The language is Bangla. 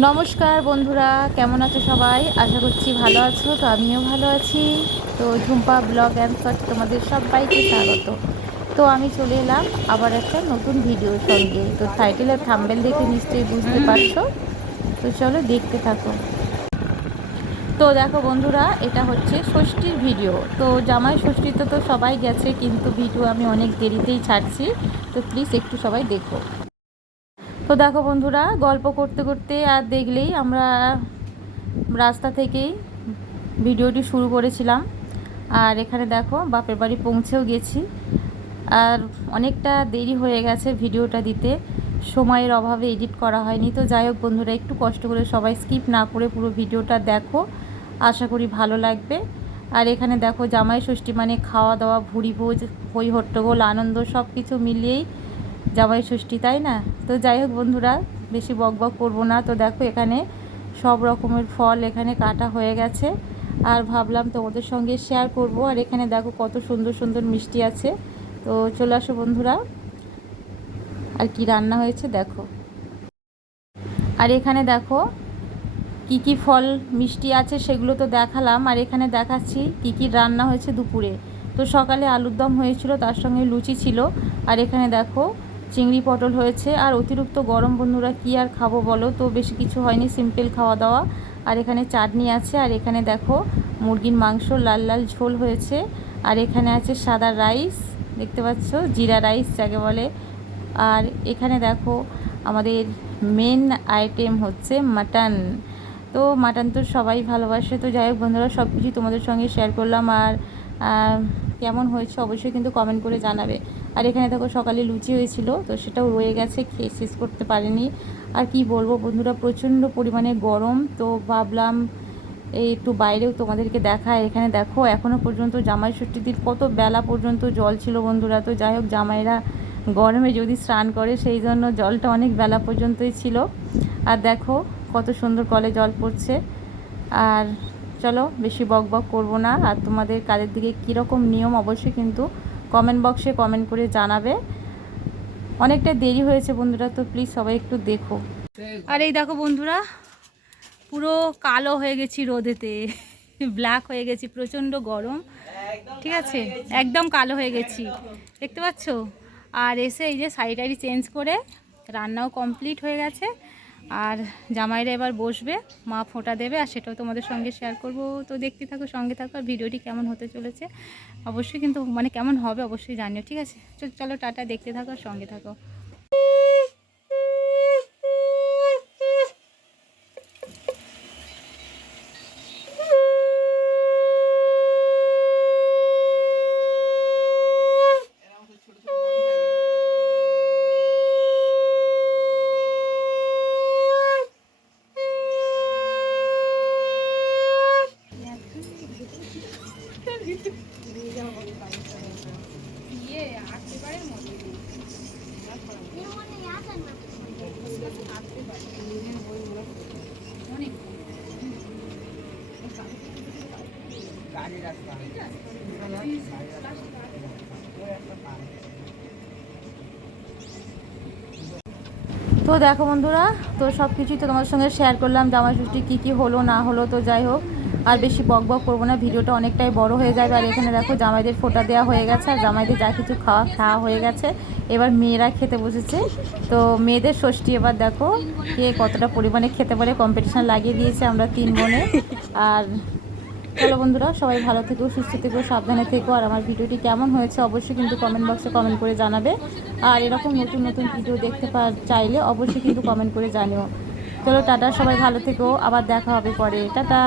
নমস্কার বন্ধুরা, কেমন আছো সবাই? আশা করছি ভালো আছো, তো আমিও ভালো আছি। তো ঝুম্পা ব্লগ অ্যান্ড শট তোমাদের সবাইকে স্বাগত। তো আমি চলে এলাম আবার একটা নতুন ভিডিওর সঙ্গে। তো টাইটেলের থাম্বেল দেখে নিশ্চয়ই বুঝতে পারছ। তো চলো দেখতে থাকো। তো দেখো বন্ধুরা, এটা হচ্ছে ষষ্ঠীর ভিডিও। তো জামাই ষষ্ঠীতে তো সবাই গেছে, কিন্তু ভিডিও আমি অনেক দেরিতেই ছাড়ছি। তো প্লিজ একটু সবাই দেখো। তো দেখো বন্ধুরা, গল্প করতে করতে আর দেখলেই আমরা রাস্তা থেকেই ভিডিওটি শুরু করেছিলাম। আর এখানে দেখো বাপের বাড়ি পৌঁছেও গেছি। আর অনেকটা দেরি হয়ে গেছে ভিডিওটা দিতে। সময়ের অভাবে এডিট করা হয়নি। তো যাই হোক বন্ধুরা, একটু কষ্ট করে সবাই স্কিপ না করে পুরো ভিডিওটা দেখো। আশা করি ভালো লাগবে। আর এখানে দেখো জামাই ষষ্ঠী মানে খাওয়া দাওয়া, ভুড়ি ভোজ হই হট্টগোল আনন্দ সব কিছু মিলিয়েই জামাই ষষ্ঠী, তাই না? তো যাই হোক বন্ধুরা, বেশি বক বক করব না। তো দেখো এখানে সব রকমের ফল এখানে কাটা হয়ে গেছে। আর ভাবলাম তোমাদের সঙ্গে শেয়ার করব। আর এখানে দেখো কত সুন্দর সুন্দর মিষ্টি আছে। তো চলে আসো বন্ধুরা। আর কি রান্না হয়েছে দেখো। আর এখানে দেখো কি কি ফল মিষ্টি আছে সেগুলো তো দেখালাম। আর এখানে দেখাচ্ছি কি কি রান্না হয়েছে দুপুরে। তো সকালে আলুর দম হয়েছিল, তার সঙ্গে লুচি ছিল। আর এখানে দেখো চিংড়ি পটল হয়েছে, আর অতিরিক্ত গরম বন্ধুরা কি আর খাব বলো? তো বেশি কিছু হয়নি সিম্পল খাওয়া দাওয়া। আর এখানে চাটনি আছে, আর এখানে দেখো মুরগির মাংস, লাল লাল ঝোল হয়েছে। আর এখানে আছে সাদা রাইস, দেখতে পাচ্ছ? জিরা রাইস যাকে বলে। আর এখানে দেখো আমাদের মেন আইটেম হচ্ছে মাটন তো মাটন তো সবাই ভালোবাসে। তো যাই হোক বন্ধুরা সব কিছু তোমাদের সঙ্গে শেয়ার করলাম। আর কেমন হয়েছে অবশ্যই কিন্তু কমেন্ট করে জানাবে। আর এখানে দেখো সকালে লুচি হয়েছিল, তো সেটাও রয়ে গেছে, খেয়ে শেষ করতে পারিনি। আর কি বলব বন্ধুরা, প্রচণ্ড পরিমাণে গরম, তো ভাবলাম এই একটু বাইরেও তোমাদেরকে দেখায়। এখানে দেখো এখনও পর্যন্ত জামাই ষষ্ঠীর কত বেলা পর্যন্ত জল ছিল বন্ধুরা, তো যাই হোক জামাইরা গরমে যদি স্নান করে, সেই জন্য জলটা অনেক বেলা পর্যন্তই ছিল। আর দেখো কত সুন্দর কলে জল পড়ছে। আর চলো, বেশি বক বক করব না। আর তোমাদের কাজের দিকে কীরকম নিয়ম, অবশ্যই কিন্তু কমেন্ট বক্সে কমেন্ট করে জানাবে। অনেকটা দেরি হয়েছে বন্ধুরা, তো প্লিজ সবাই একটু দেখো। আর এই দেখো বন্ধুরা, পুরো কালো হয়ে গেছি রোদেতে ব্ল্যাক হয়ে গেছি, প্রচণ্ড গরম, ঠিক আছে? একদম কালো হয়ে গেছি, দেখতে পাচ্ছ? আর এসে এই যে শাড়ি টাড়ি চেঞ্জ করে রান্নাও কমপ্লিট হয়ে গেছে। আর জামাইরা এবার বসবে, মা ফোঁটা দেবে আর সেটাও তোমাদের সঙ্গে শেয়ার করব। তো দেখতে থাকো, সঙ্গে থাকো আর ভিডিওটি কেমন হতে চলেছে। অবশ্যই কিন্তু মানে কেমন হবে অবশ্যই জানিও, ঠিক আছে? চলো টাটা, দেখতে থাকো সঙ্গে থাকো। তো দেখো বন্ধুরা, তো সব কিছুই তো তোমাদের সঙ্গে শেয়ার করলাম জামাই ষষ্ঠী কী কী হলো, না হলো, তো যাই হোক। আর বেশি বক বক করব না, ভিডিওটা অনেকটাই বড় হয়ে যাবে। আর এখানে দেখো জামাইদের ফোটা দেওয়া হয়ে গেছে, আর জামাইদের যা কিছু খাওয়া খাওয়া হয়ে গেছে। এবার মেয়েরা খেতে বসেছে। তো মেয়েদের ষষ্ঠী এবার দেখো কে কতটা পরিমাণে খেতে পারে কম্পিটিশান লাগিয়ে দিয়েছে আমরা তিন বোনে। আর চলো বন্ধুরা, সবাই ভালো থেকো, সুস্থ থেকো, সাবধানে থেকো। আর আমার ভিডিওটি কেমন হয়েছে অবশ্যই কিন্তু কমেন্ট বক্সে কমেন্ট করে জানাবে। আর এরকম নতুন নতুন ভিডিও দেখতে চাইলে অবশ্যই কিন্তু কমেন্ট করে জানিও। চলো, টাটা, সবাই ভালো থেকো। আবার দেখা হবে পরে। টাটা।